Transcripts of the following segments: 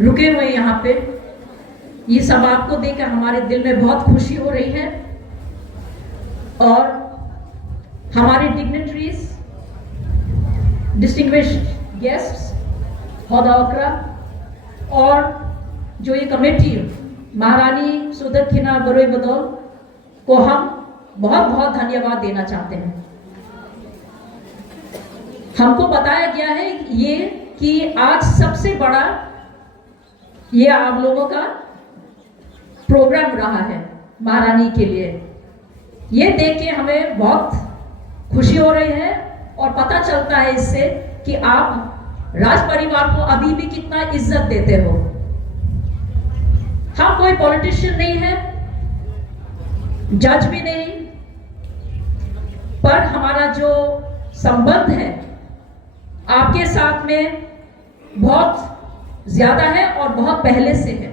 रुके हुए यहाँ पे। ये सब आपको देखकर हमारे दिल में बहुत खुशी हो रही है। और हमारे डिग्निटरीज, डिस्टिंग्विश्ड गेस्ट्स, हौदा और जो ये कमेटी महारानी सुदक्षिणा बरोई बदौल को हम बहुत बहुत धन्यवाद देना चाहते हैं। हमको बताया गया है ये कि आज सबसे बड़ा ये आप लोगों का प्रोग्राम रहा है महारानी के लिए। ये देख के हमें बहुत खुशी हो रही है और पता चलता है इससे कि आप राज परिवार को अभी भी कितना इज्जत देते हो। हम कोई पॉलिटिशियन नहीं है, जज भी नहीं, पर हमारा जो संबंध है आपके साथ में बहुत ज्यादा है और बहुत पहले से है।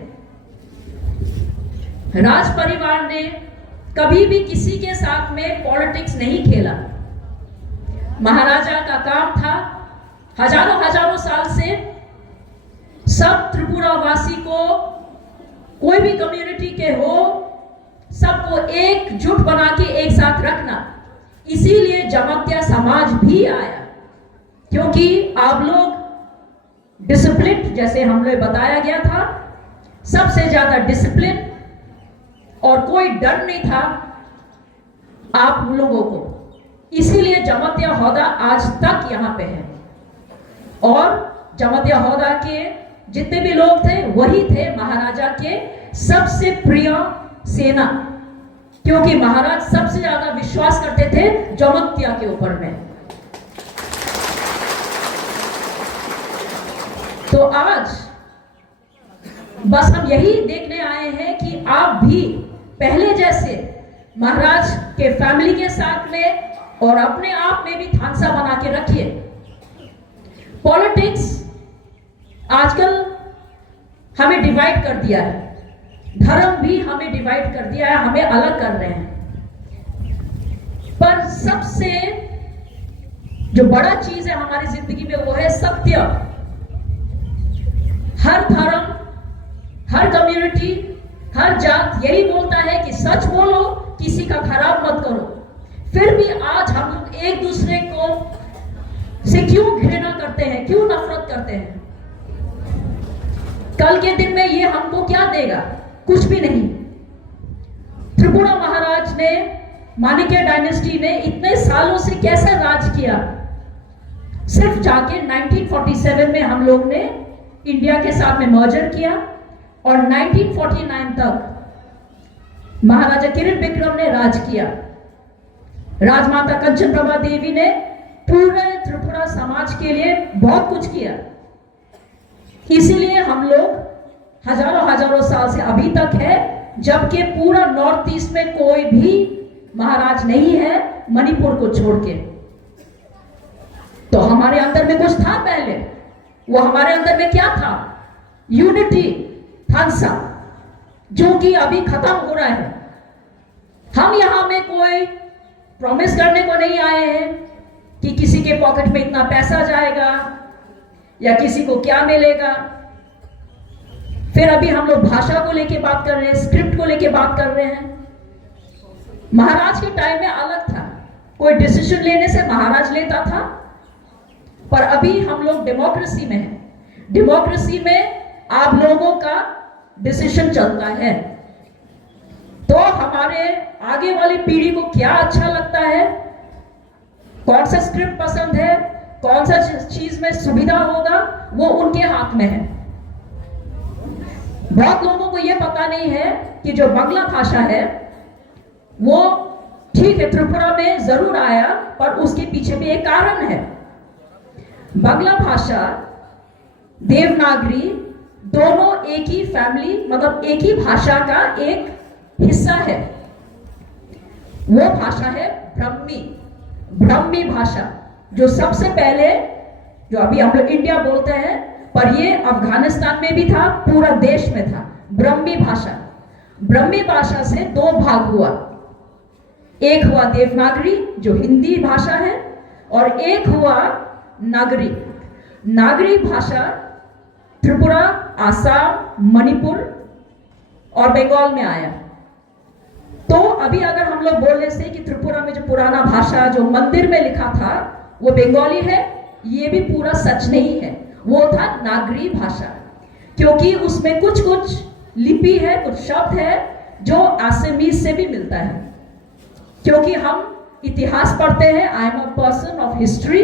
राज परिवार ने कभी भी किसी के साथ में पॉलिटिक्स नहीं खेला। महाराजा का काम था हजारों साल से सब त्रिपुरा वासी को, कोई भी कम्युनिटी के हो, सबको एकजुट बना के एक साथ रखना। इसीलिए जमातिया समाज भी आया, क्योंकि आप लोग डिसिप्लिन, जैसे हमने बताया गया था, सबसे ज्यादा डिसिप्लिन और कोई डर नहीं था आप लोगों को। इसीलिए जमातिया हौदा आज तक यहां पे है। और जमातिया हौदा के जितने भी लोग थे वही थे महाराजा के सबसे प्रिय सेना, क्योंकि महाराज सबसे ज्यादा विश्वास करते थे जमातिया के ऊपर में। तो आज बस हम यही देखने आए हैं कि आप भी पहले जैसे महाराज के फैमिली के साथ में और अपने आप में भी थानसा बना के रखिए। पॉलिटिक्स आजकल हमें डिवाइड कर दिया है, धर्म भी हमें डिवाइड कर दिया है, हमें अलग कर रहे हैं। पर सबसे जो बड़ा चीज है हमारी जिंदगी में वो है सत्य। हर धर्म, हर कम्युनिटी, हर जात यही बोलता है कि सच बोलो, किसी का खराब मत करो। फिर भी आज हम लोग एक दूसरे को से क्यों घृणा करते हैं, क्यों नफरत करते हैं? कल के दिन में ये हमको क्या देगा? कुछ भी नहीं। त्रिपुरा महाराज ने, माणिक्य डायनेस्टी ने इतने सालों से कैसे राज किया? सिर्फ जाके 1947 में हम लोग ने इंडिया के साथ में मर्जर किया और 1949 तक महाराजा किरीट विक्रम ने राज किया। राजमाता कंचन प्रभा देवी ने पूरे त्रिपुरा समाज के लिए बहुत कुछ किया। इसीलिए हम लोग हजारों साल से अभी तक है, जबकि पूरा नॉर्थ ईस्ट में कोई भी महाराज नहीं है मणिपुर को छोड़ के। तो हमारे अंदर में कुछ था पहले, वो हमारे अंदर में क्या था? यूनिटी, थानसा, जो कि अभी खत्म हो रहा है। हम यहां में कोई प्रॉमिस करने को नहीं आए हैं कि किसी के पॉकेट में इतना पैसा जाएगा या किसी को क्या मिलेगा। फिर अभी हम लोग भाषा को लेके बात कर रहे हैं, स्क्रिप्ट को लेके बात कर रहे हैं। महाराज के टाइम में अलग था, कोई डिसीजन लेने से महाराज लेता था, पर अभी हम लोग डेमोक्रेसी में हैं। डेमोक्रेसी में आप लोगों का डिसीजन चलता है। तो हमारे आगे वाली पीढ़ी को क्या अच्छा लगता है, कौन सा स्क्रिप्ट पसंद है, कौन सा चीज में सुविधा होगा, वो उनके हाथ में है। बहुत लोगों को यह पता नहीं है कि जो बांग्ला भाषा है वो ठीक है त्रिपुरा में जरूर आया, पर उसके पीछे भी एक कारण है। बांग्ला भाषा, देवनागरी, दोनों एक ही फैमिली, मतलब एक ही भाषा का एक हिस्सा है। वो भाषा है ब्राह्मी भाषा, जो सबसे पहले, जो अभी हम लोग इंडिया बोलते हैं, पर ये अफगानिस्तान में भी था, पूरा देश में था ब्राह्मी भाषा। ब्राह्मी भाषा से दो भाग हुआ, एक हुआ देवनागरी जो हिंदी भाषा है, और एक हुआ नागरी। नागरी भाषा त्रिपुरा, आसाम, मणिपुर और बंगाल में आया। तो अभी अगर हम लोग बोल रहे थे कि त्रिपुरा में जो पुराना भाषा जो मंदिर में लिखा था वो बंगाली है, ये भी पूरा सच नहीं है। वो था नागरी भाषा, क्योंकि उसमें कुछ कुछ लिपि है, कुछ शब्द है जो आसामीज से भी मिलता है। क्योंकि हम इतिहास पढ़ते हैं, I am a person of history,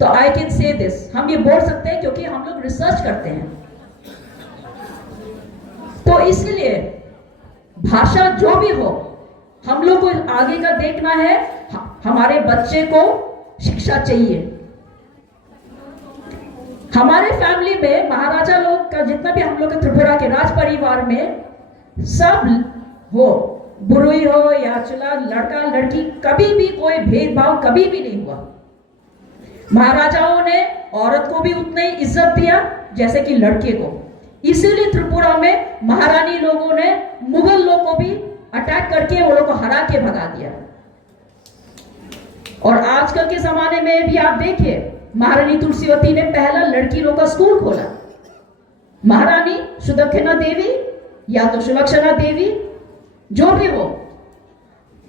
तो आई कैन से दिस, हम ये बोल सकते हैं क्योंकि हम लोग रिसर्च करते हैं। तो इसलिए भाषा जो भी हो, हम लोग को आगे का देखना है, हमारे बच्चे को शिक्षा चाहिए। हमारे फैमिली में महाराजा लोग का जितना भी हम लोग के त्रिपुरा के राज परिवार में सब हो, बुरुई हो या चला लड़का लड़की, कभी भी कोई भेदभाव कभी भी नहीं हुआ। महाराजाओं ने औरत को भी उतना ही इज्जत दिया जैसे कि लड़के को। इसीलिए त्रिपुरा में महारानी लोगों ने मुगल लोगों को भी अटैक करके वो लोग को हरा के भगा दिया। और आजकल के जमाने में भी आप देखिए, महारानी तुलसीवती ने पहला लड़की लोग का स्कूल खोला। महारानी सुदक्षिणा देवी या तो सुलक्षणा देवी, जो भी हो,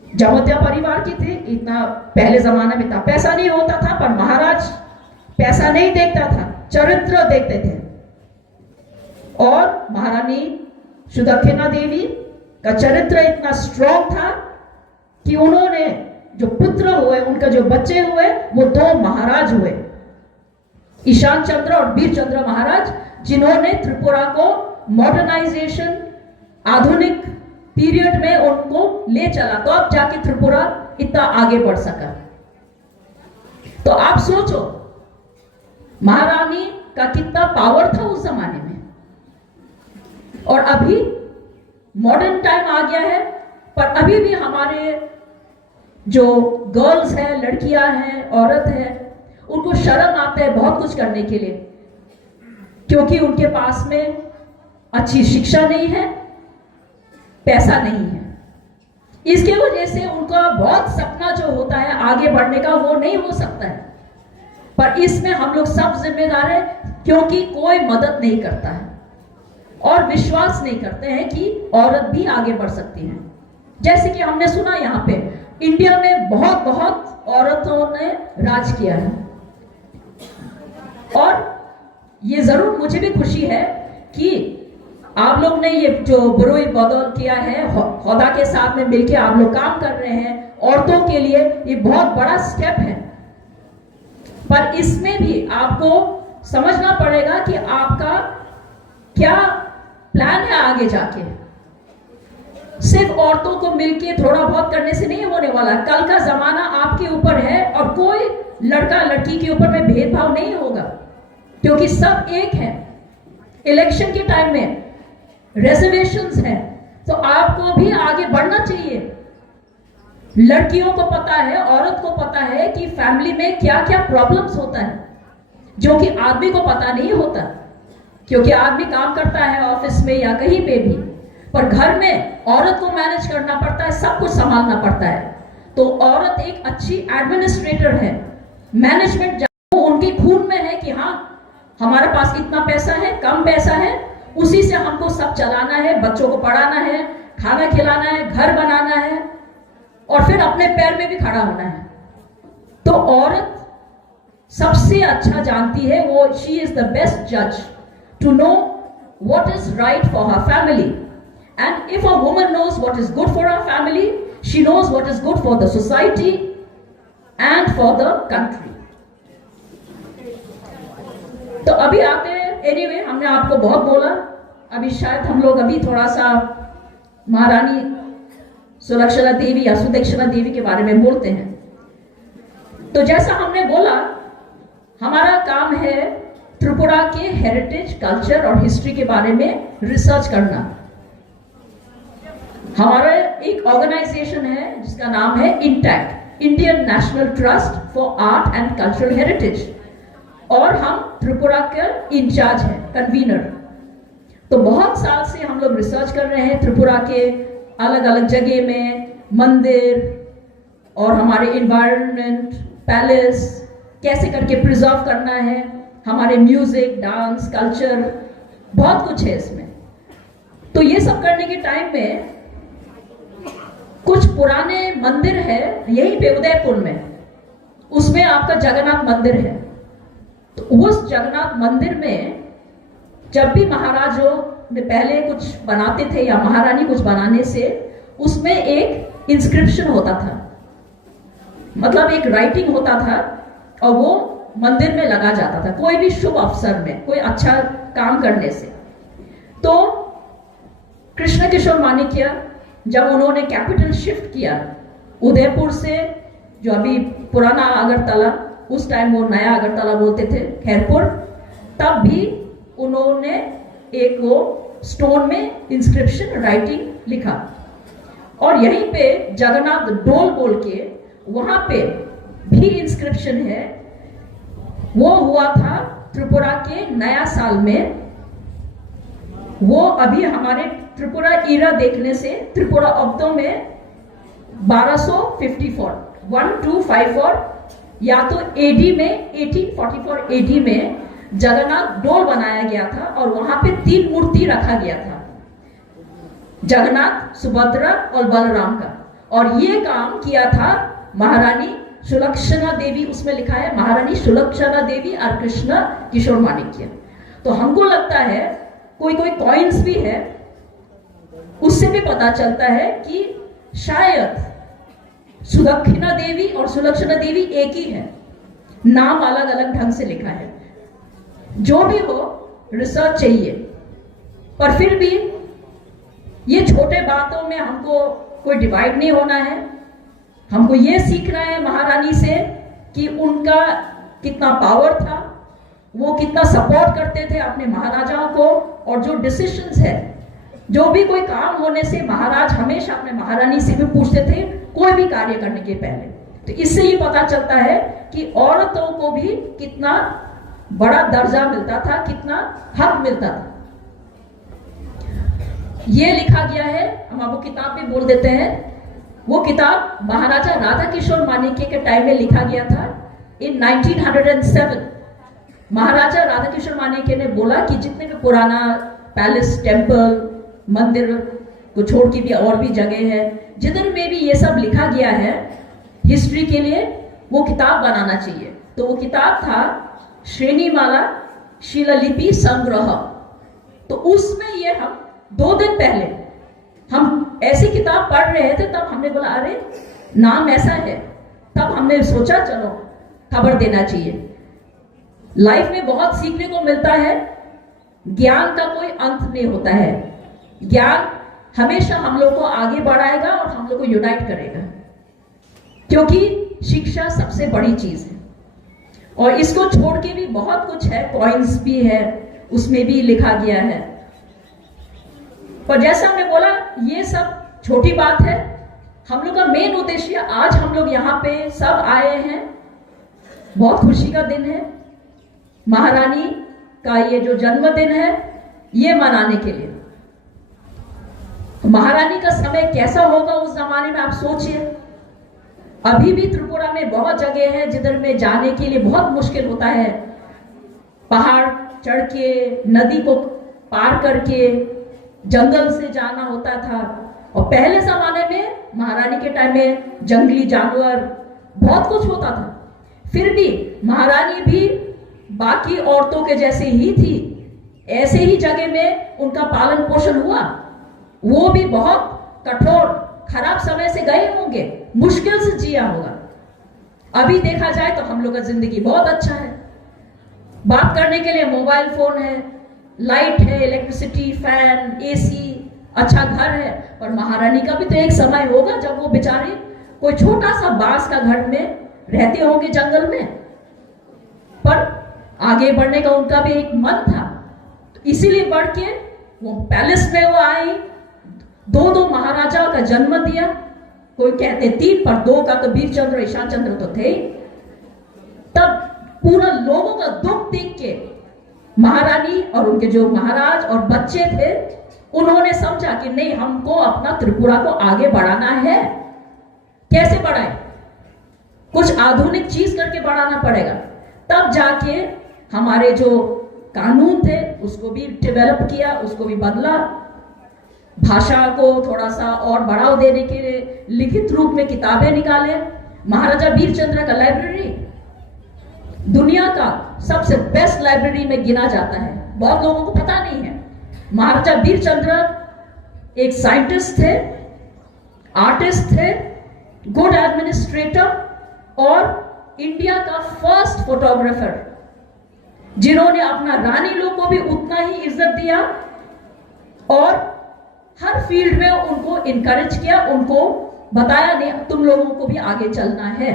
जमोत्या परिवार की थी। इतना पहले जमाने में इतना पैसा नहीं होता था, पर महाराज पैसा नहीं देखता था, चरित्र देखते थे। और महारानी सुदक्षिणा देवी का चरित्र इतना स्ट्रॉन्ग था कि उन्होंने जो पुत्र हुए, उनका जो बच्चे हुए, वो 2 महाराज हुए, ईशान चंद्र और वीर चंद्र महाराज, जिन्होंने त्रिपुरा को मॉडर्नाइजेशन, आधुनिक पीरियड में उनको ले चला। तो अब जाके त्रिपुरा इतना आगे बढ़ सका। तो आप सोचो महारानी का कितना पावर था उस जमाने में। और अभी मॉडर्न टाइम आ गया है, पर अभी भी हमारे जो गर्ल्स हैं, लड़कियां हैं, औरत है, उनको शर्म आता है बहुत कुछ करने के लिए, क्योंकि उनके पास में अच्छी शिक्षा नहीं है, पैसा नहीं है। इसके वजह से उनका बहुत सपना जो होता है आगे बढ़ने का, वो नहीं हो सकता है। पर इसमें हम लोग सब जिम्मेदार हैं, क्योंकि कोई मदद नहीं करता है और विश्वास नहीं करते हैं कि औरत भी आगे बढ़ सकती है। जैसे कि हमने सुना यहाँ पे इंडिया में बहुत बहुत औरतों ने राज किया है। और ये जरूर मुझे भी खुशी है कि आप लोग ने ये जो बुरुई बदौल किया है, हौदा के साथ में मिलकर आप लोग काम कर रहे हैं औरतों के लिए, ये बहुत बड़ा स्टेप है। पर इसमें भी आपको समझना पड़ेगा कि आपका क्या प्लान है आगे जाके। सिर्फ औरतों को मिलके थोड़ा बहुत करने से नहीं होने वाला। कल का जमाना आपके ऊपर है और कोई लड़का लड़की के ऊपर में भेदभाव नहीं होगा, क्योंकि सब एक है। इलेक्शन के टाइम में रिजर्वेशंस है, तो आपको भी आगे बढ़ना चाहिए। लड़कियों को पता है, औरत को पता है कि फैमिली में क्या क्या प्रॉब्लम्स होता है, जो कि आदमी को पता नहीं होता, क्योंकि आदमी काम करता है ऑफिस में या कहीं पे भी, पर घर में औरत को मैनेज करना पड़ता है, सब कुछ संभालना पड़ता है। तो औरत एक अच्छी एडमिनिस्ट्रेटर है, मैनेजमेंट उनके खून में है कि हाँ हमारे पास इतना पैसा है, कम पैसा है, उसी से हमको सब चलाना है, बच्चों को पढ़ाना है, खाना खिलाना है, घर बनाना है और फिर अपने पैर में भी खड़ा होना है। तो औरत सबसे अच्छा जानती है, वो शी इज द बेस्ट जज to know what is right for her family. And if a woman knows what is good for her family, she knows what is good for the society and for the country. तो अभी आते हैं, anyway हमने आपको बहुत बोला, अभी शायद हम लोग अभी थोड़ा सा महारानी सुलक्षणा देवी या सुदक्षिणा देवी के बारे में बोलते हैं। तो जैसा हमने बोला, हमारा काम है त्रिपुरा के हेरिटेज, कल्चर और हिस्ट्री के बारे में रिसर्च करना। हमारा एक ऑर्गेनाइजेशन है जिसका नाम है intact, Indian national trust for art and cultural heritage, और हम त्रिपुरा के इंचार्ज हैं, कन्वीनर। तो बहुत साल से हम लोग रिसर्च कर रहे हैं त्रिपुरा के अलग अलग जगह में मंदिर और हमारे इन्वायरमेंट, पैलेस कैसे करके प्रिजर्व करना है, हमारे म्यूजिक, डांस, कल्चर, बहुत कुछ है इसमें। तो ये सब करने के टाइम में कुछ पुराने मंदिर है यही पे उदयपुर में, उसमें आपका जगन्नाथ मंदिर है। तो उस जगन्नाथ मंदिर में जब भी महाराजों ने पहले कुछ बनाते थे या महारानी कुछ बनाने से, उसमें एक इंस्क्रिप्शन होता था, मतलब एक राइटिंग होता था, और वो मंदिर में लगा जाता था कोई भी शुभ अवसर में, कोई अच्छा काम करने से। तो कृष्ण किशोर मानिक्य जब उन्होंने कैपिटल शिफ्ट किया उदयपुर से, जो अभी पुराना अगरतला, उस टाइम वो नया अगरतला बोलते थे, खैरपुर, तब भी उन्होंने एक वो स्टोन में इंस्क्रिप्शन राइटिंग लिखा। और यहीं पे जगन्नाथ डोल बोल के वहां पे भी इंस्क्रिप्शन है। वो हुआ था त्रिपुरा के नया साल में। वो अभी हमारे त्रिपुरा ईरा देखने से त्रिपुरा अब्दों में 1254 या तो एडी में 1844 एडी में जगन्नाथ डोल बनाया गया था, और वहां पे 3 मूर्ति रखा गया था, जगन्नाथ, सुभद्रा और बलराम का। और ये काम किया था महारानी सुलक्षणा देवी, उसमें लिखा है महारानी सुलक्षणा देवी और कृष्ण किशोर मानिक्य। तो हमको लगता है कोई कोई कॉइन्स भी है, उससे भी पता चलता है कि शायद सुदक्षिणा देवी और सुलक्षणा देवी एक ही है, नाम अलग अलग ढंग से लिखा है। जो भी हो, रिसर्च चाहिए, पर फिर भी ये छोटे बातों में हमको कोई डिवाइड नहीं होना है। हमको ये सीखना है महारानी से कि उनका कितना पावर था, वो कितना सपोर्ट करते थे अपने महाराजाओं को, और जो डिसीजंस है, जो भी कोई काम होने से महाराज हमेशा अपने महारानी से भी पूछते थे कोई भी कार्य करने के पहले। तो इससे ये पता चलता है कि औरतों को भी कितना बड़ा दर्जा मिलता था, कितना हक मिलता था। ये लिखा गया है, हम आपको किताब भी बोल देते हैं। वो किताब महाराजा राधा किशोर मानिक्य के टाइम में लिखा गया था इन 1907। महाराजा राधा किशोर मानिक्य ने बोला कि जितने भी पुराना पैलेस, टेम्पल, मंदिर को छोड़ के भी और भी जगह है जिधर में भी ये सब लिखा गया है हिस्ट्री के लिए, वो किताब बनाना चाहिए। तो वो किताब था श्रेणीमाला शिलालिपि संग्रह। तो उसमें ये हम 2 दिन पहले हम ऐसी किताब पढ़ रहे थे, तब हमने बोला अरे नाम ऐसा है, तब हमने सोचा चलो खबर देना चाहिए। लाइफ में बहुत सीखने को मिलता है, ज्ञान का कोई अंत नहीं होता है। ज्ञान हमेशा हम लोग को आगे बढ़ाएगा और हम लोग को यूनाइट करेगा, क्योंकि शिक्षा सबसे बड़ी चीज है। और इसको छोड़ के भी बहुत कुछ है, कॉइन्स भी है, उसमें भी लिखा गया है। पर जैसा हमने बोला, ये सब छोटी बात है। हम लोग का मेन उद्देश्य, आज हम लोग यहाँ पे सब आए हैं, बहुत खुशी का दिन है, महारानी का ये जो जन्मदिन है ये मनाने के लिए। महारानी का समय कैसा होगा उस जमाने में आप सोचिए। अभी भी त्रिपुरा में बहुत जगह है जिधर में जाने के लिए बहुत मुश्किल होता है, पहाड़ चढ़ के, नदी को पार करके, जंगल से जाना होता था। और पहले जमाने में महारानी के टाइम में जंगली जानवर बहुत कुछ होता था, फिर भी महारानी भी बाकी औरतों के जैसे ही थी, ऐसे ही जगह में उनका पालन पोषण हुआ। वो भी बहुत कठोर खराब समय से गए होंगे, मुश्किल से जिया होगा। अभी देखा जाए तो हम लोग का जिंदगी बहुत अच्छा है, बात करने के लिए मोबाइल फोन है, लाइट है, इलेक्ट्रिसिटी, फैन, एसी, अच्छा घर है। पर महारानी का भी तो एक समय होगा जब वो बेचारे कोई छोटा सा बांस का घर में रहते होंगे जंगल में, पर आगे बढ़ने का उनका भी एक मन था। तो इसीलिए बढ़ के वो पैलेस में वो आई, 2 महाराजाओं का जन्म दिया। कोई कहते 3, पर 2 का तो वीरचंद्र, ईशान चंद्र तो थे। तब पूरा लोगों का दुख देख के महारानी और उनके जो महाराज और बच्चे थे, उन्होंने समझा कि नहीं, हमको अपना त्रिपुरा को आगे बढ़ाना है। कैसे बढ़ाए? कुछ आधुनिक चीज करके बढ़ाना पड़ेगा, तब जाके हमारे जो कानून थे उसको भी डेवलप किया, उसको भी बदला, भाषा को थोड़ा सा और बढ़ावा देने के लिए लिखित रूप में किताबें निकाले। महाराजा वीरचंद्र का लाइब्रेरी दुनिया का सबसे बेस्ट लाइब्रेरी में गिना जाता है, बहुत लोगों को पता नहीं है। महाराजा वीरचंद्र एक साइंटिस्ट थे, आर्टिस्ट थे, गुड एडमिनिस्ट्रेटर और इंडिया का फर्स्ट फोटोग्राफर, जिन्होंने अपना रानी लोग को भी उतना ही इज्जत दिया और हर फील्ड में उनको इनकरेज किया, उनको बताया नहीं तुम लोगों को भी आगे चलना है।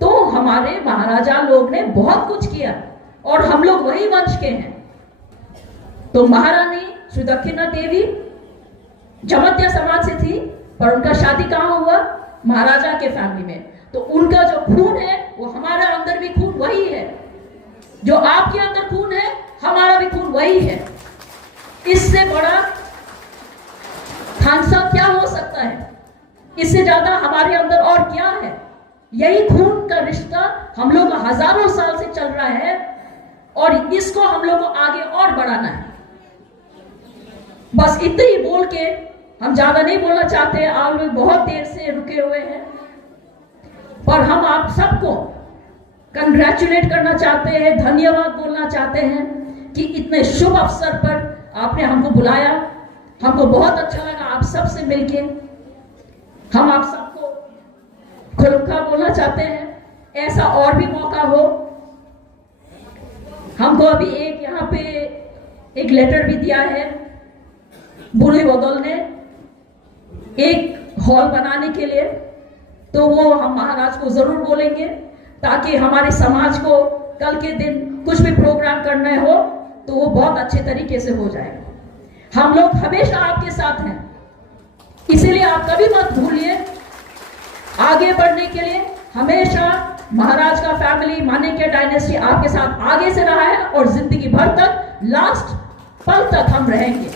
तो हमारे महाराजा लोग ने बहुत कुछ किया और हम लोग वही वंश के हैं। तो महारानी श्री दक्षिणा देवी जमत्या समाज से थी, पर उनका शादी कहां हुआ? महाराजा के फैमिली में। तो उनका जो खून है वो हमारा अंदर भी खून वही है, जो आपके अंदर खून है हमारा भी खून वही है। इससे बड़ा खानसा क्या हो सकता है? इससे ज्यादा हमारे अंदर और क्या है? यही खून का रिश्ता हम लोग हजारों साल से चल रहा है और इसको हम लोग को आगे और बढ़ाना है। बस इतने ही बोल के हम ज्यादा नहीं बोलना चाहते, आप लोग बहुत देर से रुके हुए हैं, पर हम आप सबको कंग्रेचुलेट करना चाहते हैं, धन्यवाद बोलना चाहते हैं कि इतने शुभ अवसर पर आपने हमको बुलाया। हमको बहुत अच्छा लगा आप सबसे मिलके। हम आप सबको खुलखा बोलना चाहते हैं, ऐसा और भी मौका हो। हमको अभी एक यहाँ पे एक लेटर भी दिया है बुरी बदल ने एक हॉल बनाने के लिए, तो वो हम महाराज को जरूर बोलेंगे ताकि हमारे समाज को कल के दिन कुछ भी प्रोग्राम करना हो तो वो बहुत अच्छे तरीके से हो जाएगा। हम लोग हमेशा आपके साथ हैं, इसीलिए आप कभी मत भूलिए आगे बढ़ने के लिए हमेशा महाराज का फैमिली, माणिक्य डायनेस्टी आपके साथ आगे से रहा है और जिंदगी भर तक, लास्ट पल तक हम रहेंगे।